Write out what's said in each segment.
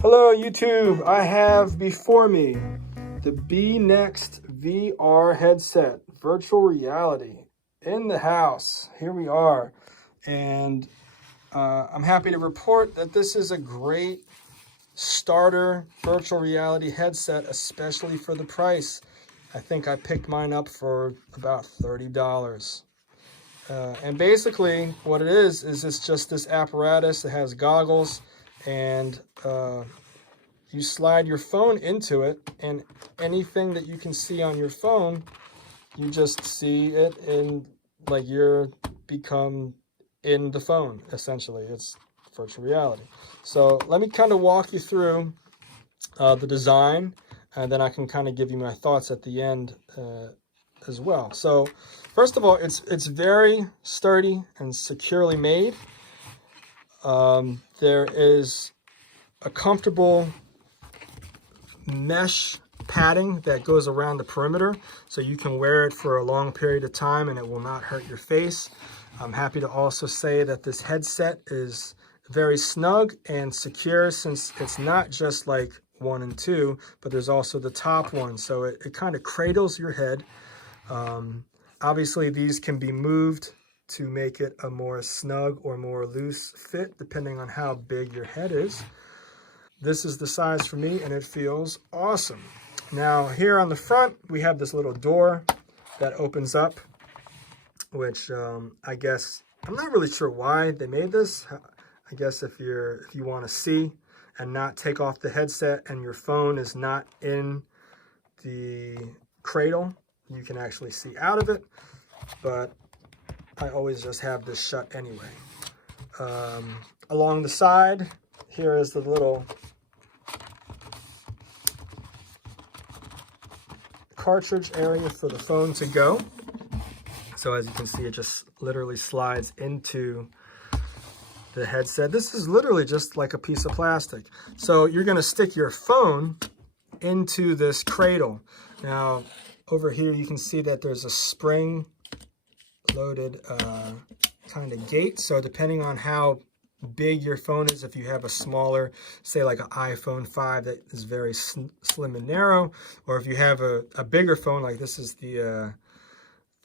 Hello YouTube, I have before me the Bnext VR headset, virtual reality, in the house. Here we are, and I'm happy to report that this is a great starter virtual reality headset, especially for the price. I think I picked mine up for about $30. And basically what it is it's just this apparatus that has goggles and you slide your phone into it, and anything that you can see on your phone, you just see it in, like, you're become in the phone, essentially. It's virtual reality. So let me kind of walk you through the design, and then I can kind of give you my thoughts at the end as well. So first of all, it's very sturdy and securely made. There is a comfortable mesh padding that goes around the perimeter, so you can wear it for a long period of time and it will not hurt your face. I'm happy to also say that this headset is very snug and secure, since it's not just like 1 and 2, but there's also the top one, so it kind of cradles your head. Obviously these can be moved to make it a more snug or more loose fit depending on how big your head is. This is the size for me, and it feels awesome. Now, here on the front, we have this little door that opens up, which I guess, I'm not really sure why they made this. I guess if you want to see and not take off the headset and your phone is not in the cradle, you can actually see out of it, but I always just have this shut anyway. Along the side, here is the little cartridge area for the phone to go. So as you can see, it just literally slides into the headset. This is literally just like a piece of plastic. So you're going to stick your phone into this cradle. Now over here you can see that there's a spring loaded kind of gate. So depending on how big your phone is, if you have a smaller, say like an iPhone 5 that is very slim and narrow, or if you have a bigger phone, like this is the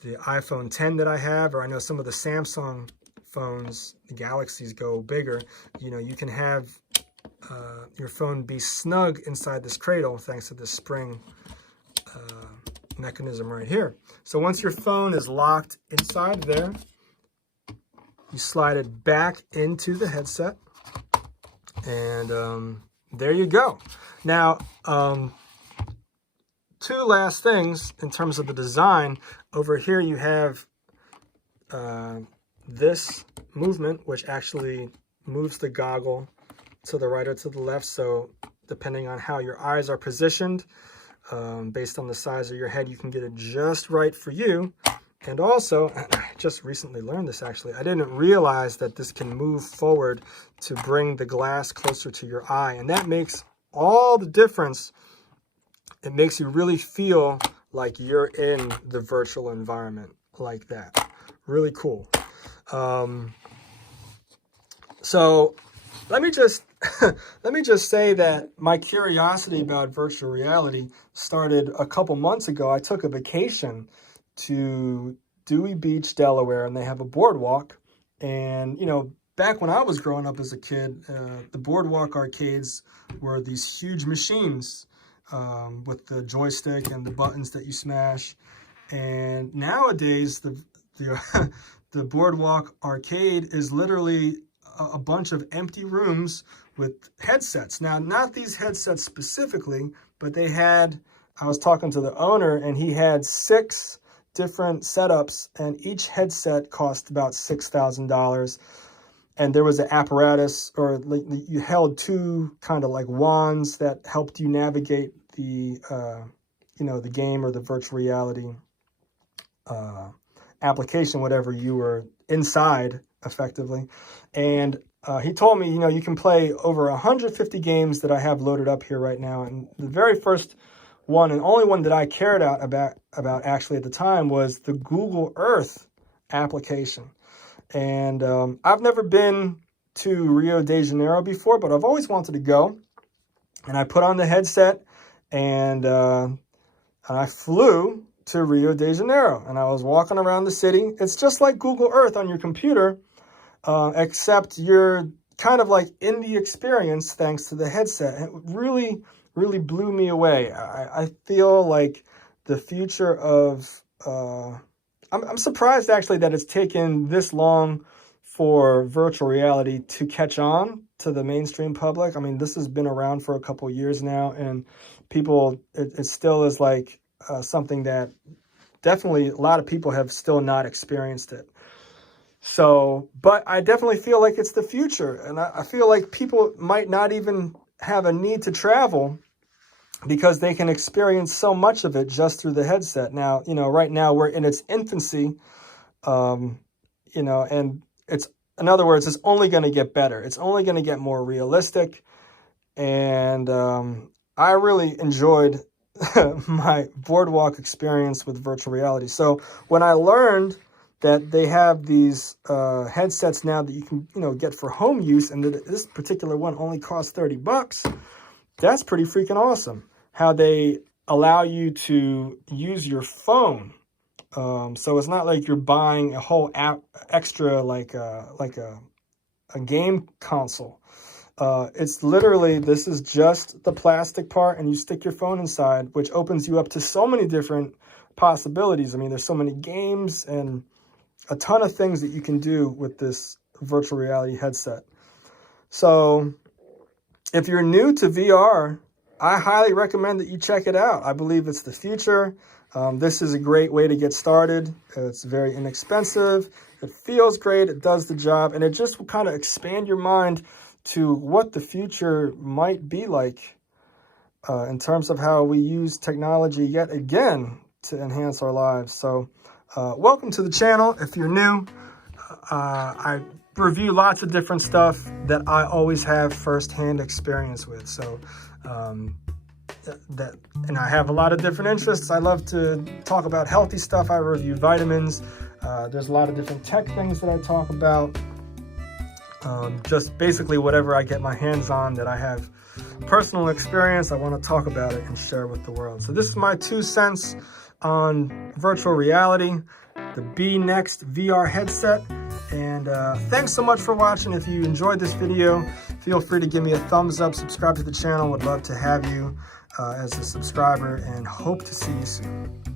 iPhone 10 that I have, or I know some of the Samsung phones, the Galaxies, go bigger, you know, you can have your phone be snug inside this cradle thanks to this spring mechanism right here. So once your phone is locked inside there, you slide it back into the headset, and there you go. Now, two last things in terms of the design. Over here you have this movement, which actually moves the goggle to the right or to the left. So depending on how your eyes are positioned, based on the size of your head, you can get it just right for you. And also, I just recently learned this actually, I didn't realize that this can move forward to bring the glass closer to your eye. And that makes all the difference. It makes you really feel like you're in the virtual environment like that. Really cool. So let me just say that my curiosity about virtual reality started a couple months ago. I took a vacation to Dewey Beach, Delaware, and they have a boardwalk. And, you know, back when I was growing up as a kid, the boardwalk arcades were these huge machines with the joystick and the buttons that you smash. And nowadays, the boardwalk arcade is literally a bunch of empty rooms with headsets. Now, not these headsets specifically, but they had, I was talking to the owner, and he had 6 different setups, and each headset cost about $6,000. And there was an apparatus, or like you held 2 kind of like wands that helped you navigate the you know, the game or the virtual reality application, whatever you were inside effectively. And he told me, you know, you can play over 150 games that I have loaded up here right now. And the very first one, and only one that I cared about actually at the time, was the Google Earth application. And I've never been to Rio de Janeiro before, but I've always wanted to go. And I put on the headset, and I flew to Rio de Janeiro, and I was walking around the city. It's just like Google Earth on your computer, except you're kind of like in the experience thanks to the headset. And it really, really blew me away. I feel like the future of, I'm surprised actually that it's taken this long for virtual reality to catch on to the mainstream public. I mean, this has been around for a couple years now, and people, it still is like something that definitely a lot of people have still not experienced it. So, but I definitely feel like it's the future, and I feel like people might not even have a need to travel because they can experience so much of it just through the headset. Now, you know, right now we're in its infancy, you know, and it's, in other words, it's only going to get better. It's only going to get more realistic. And I really enjoyed my boardwalk experience with virtual reality. So when I learned that they have these headsets now that you can, you know, get for home use, and that this particular one only costs $30, that's pretty freaking awesome. How they allow you to use your phone. So it's not like you're buying a whole app extra like a game console. It's literally, this is just the plastic part, and you stick your phone inside, which opens you up to so many different possibilities. I mean, there's so many games and a ton of things that you can do with this virtual reality headset. So if you're new to VR, I highly recommend that you check it out. I believe it's the future. This is a great way to get started. It's very inexpensive. It feels great. It does the job. And it just will kind of expand your mind to what the future might be like in terms of how we use technology yet again to enhance our lives. So welcome to the channel. If you're new, I review lots of different stuff that I always have firsthand experience with. So and I have a lot of different interests. I love to talk about healthy stuff. I review vitamins. There's a lot of different tech things that I talk about. Just basically whatever I get my hands on that I have personal experience, I want to talk about it and share with the world. So this is my 2 cents on virtual reality, the Bnext VR headset. And thanks so much for watching. If you enjoyed this video, feel free to give me a thumbs up, subscribe to the channel. Would love to have you as a subscriber, and hope to see you soon.